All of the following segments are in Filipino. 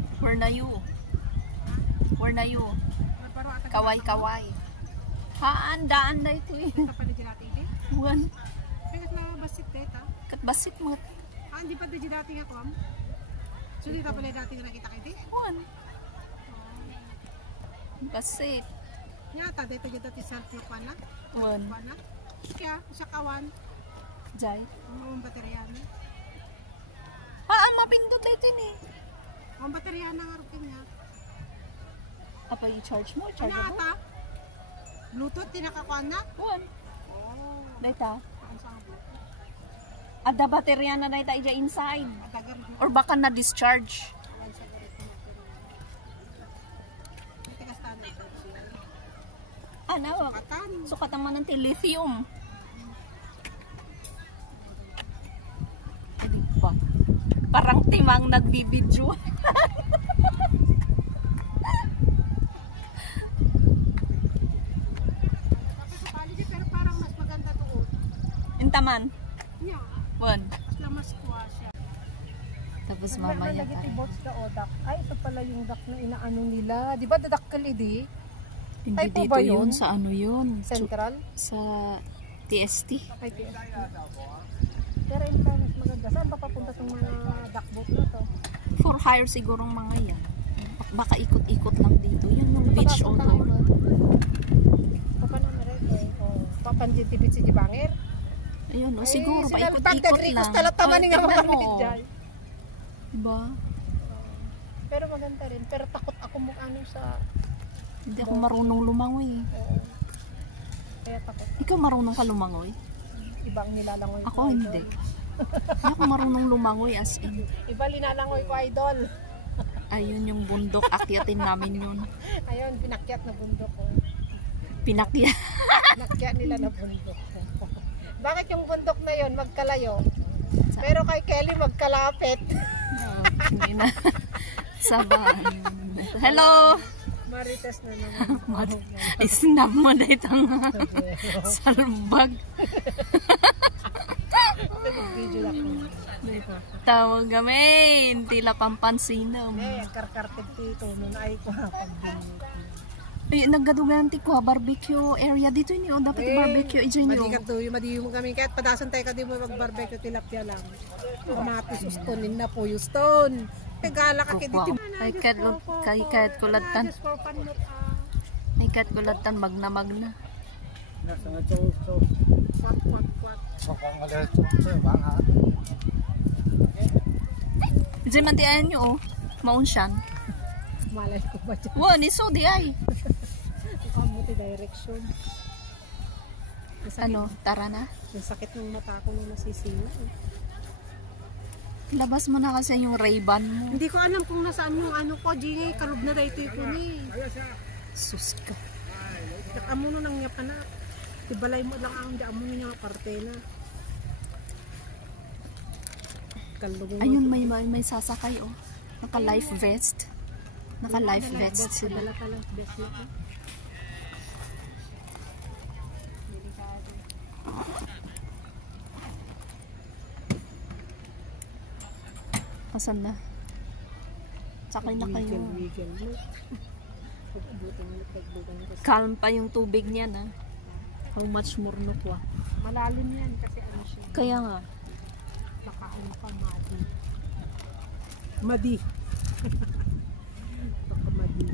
Where na you? Where na you? Kaway-kaway. Haan, daan na ito eh. Ito pa na dyan natin eh? Buwan. Kaya na basit dito. Kat basit mo. Hindi pa dyan natin ako am? So dito pala natin nakita kayo eh? Buwan. Basit. Nyata, dito dyan natin self-look na. Buwan. Kaya, sa kawan. Jai. Ang baterya na. Haan, mapindot dito eh. Ang baterya na nga rin niya. Apa i-charge mo? Chargeable? Nyata. Bluetooth, tinakakuan na? Buwan. Oo. Data. Ang saan Bluetooth? Ada baterya na dito ija inside. Matagal mo. Or baka na-discharge. Ang sa ganito na. Tikas tayo ito. Ano? Katan. Sukat naman ng lithium. Ano ba? Parang timang nagbibidyo. Pero parang mas maganda tuon. Intaman. Yeah. Buwan. Mas kuha siya. Tapos mamaya Nagiti tayo. boats na o dak. Ay, ito pala yung dak na inaano nila. Di ba dadakkel idi? Hindi Ay, po dito ba yun? yun? Sa ano yun? Central? Sa TST. Ay, pero in fairness maganda. Saan ba papunta itong mga duck boat na to? For hire sigurong mga yan. Baka ikot-ikot lang dito. Yan yung beach o to. Papa na meron eh. Papanjin tibit si Jibanger. Ayun, o siguro pa ikot-ikot Pagtagrikus lang. talataman nga tignan mga mo. medjay. Ba? Pero maganda rin. Pero takot ako mong ano sa... Hindi ako marunong lumangoy. Kaya takot. Ikaw marunong ka lumangoy? Ibang nilalangoy Ako ko. hindi. Hindi ako marunong lumangoy as in. Iba linalangoy ko, idol. Ayun yung bundok. Akyatin namin yun. Ayun, pinakyat na bundok ko. Pinakya. Pinakyat nila na bundok ko. Bakit yung bundok na yon magkalayo? Pero kay Kelly magkalapit. Hindi na. Saban. Hello! Marites na naman. Isnap mo na itang salbag. Video lang. Tawag kami. Tila pampansinam. Karkarteg dito. Noon ay ko pagbili. Ay, naggadugan ko barbecue area dito ni o dapat barbecue ijo nyo. Madi ka to, madi mo kami kahit padasan tayo ka di mo mag-barbecue tilapia lang. Kamatis ustonin na po uston. Pegala ka kay dito. Ay kat kulatan. Ay kat kulatan magna. Diyan man tiyan nyo oh. Maunsiyan. Malay ko ba dyan? Wow, niso di ay. Kamuti direction. Ano, tara na. Yung sakit ng mata ko nung nasisila. Labas mo na kasi yung Ray-Ban mo. Hindi ko alam kung nasaan yung ano ko. Gini, kalub na dahito ko ni. Sus ka. Nakamuno nang niya pa na. Tibalay mo lang ang daamuno niya parte na. Ayun, may sasakay oh. Naka-life vest. Naka-life vest sila. Naka-life vest na eh. Asan na? Sakay na kayo. Calm pa yung tubig niya na. How much more no kwa? Malalim yan kasi ano siya. Kaya nga. Baka ano pa, madi. Madi. Baka madi.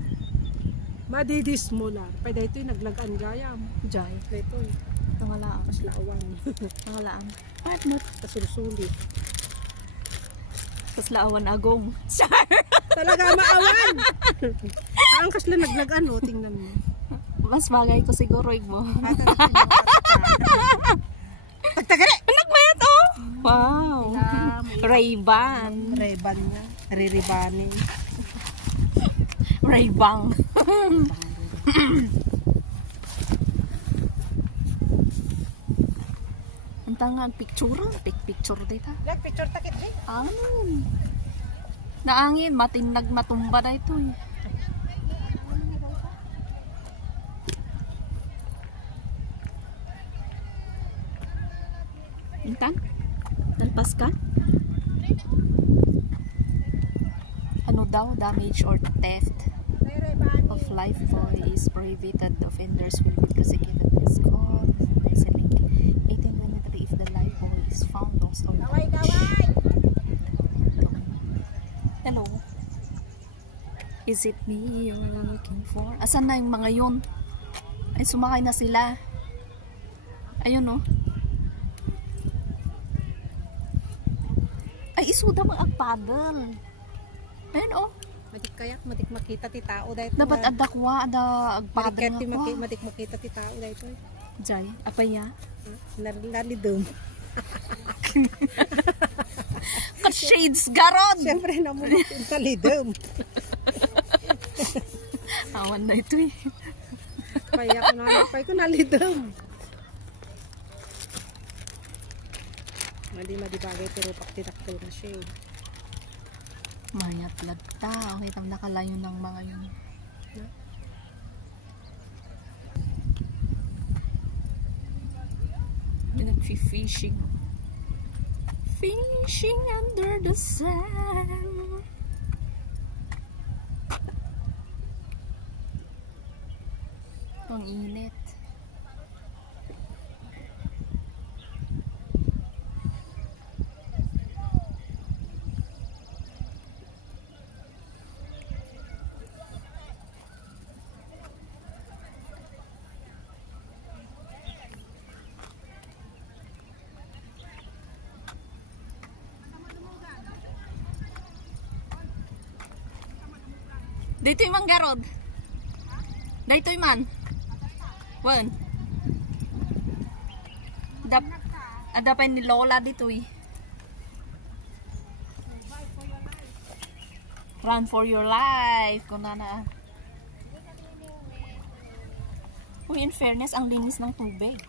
Madidis mo lang. Pwede ito yung naglagaan gayam. Jai. Ito eh. Tangalaang. Paslaawan. Tangalaang. Part mo. Kasulsulit. Paslaawan agong. Talaga maawan! Ang kasla naglagaan o, tingnan mo. Mas bagay ko siguro mo. Pagtagari! Nagbayat oh! Wow! Ray-Ban. Ray-Ban niya. Riribani. Ray-Bang. Ang tangan, picture. Picture dito. Like, picture takit eh. Ano? Naangin, matinag matumba na ito eh. Intan? Talpas ka? Ano daw, damage or theft of life buoy is prohibited. The offenders will be prosecuted with call. There's a link 1823 if the life buoy is found lost on the beach. Hello. Is it me you're looking for? Asan na yung mga yun? Ay, sumakay na sila. Ayun, no? Ay, isuda mga agpadal. Ayun, oh. Matik kayak, matik makita ti tao dahil. Dapat adakwa, ada agpadal nga ko. Matik makita ti tao dahil. Jay, apa ya? Nalidom. Ka-shades, garod! Siyempre namulot yung nalidom. Awan na ito eh. Kaya ko nanapay ko nalidom. Madi-bagay pero paktitaktil na siya eh. Mayat lagta. Okay, tam nakalayo ng mga yun. Nag-fishing. Fishing under the sun. Ang init. Dito yung manggarod. Dito yung man. Wan. Ada pa ni Lola dito eh. Run for your life. Kung na. Uy, in fairness, ang linis ng tubig.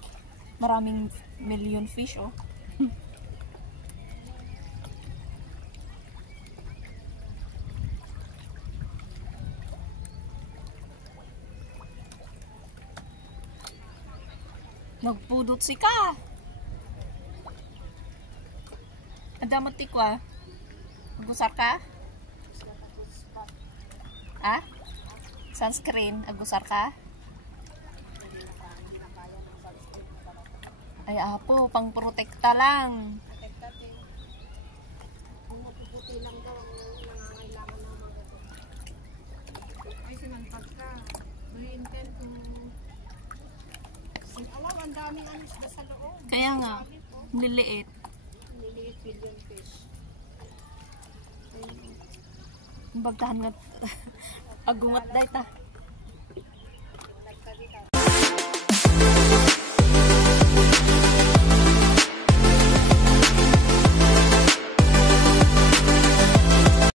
Maraming million fish, oh. Nagpudot si ka. Adamat tikwa. Agusar ka? Ah? Sunscreen. Agusar ka? Ay apo, pang protekta lang. Puputi lang daw ang nangangailangan ng mga ito. Ay sinantag ka. Do you intend to... Alam, ang daming anis na sa loob. Kaya nga, liliit. Niliit billion fish. Bagtahan nga. Agungat dahi ta.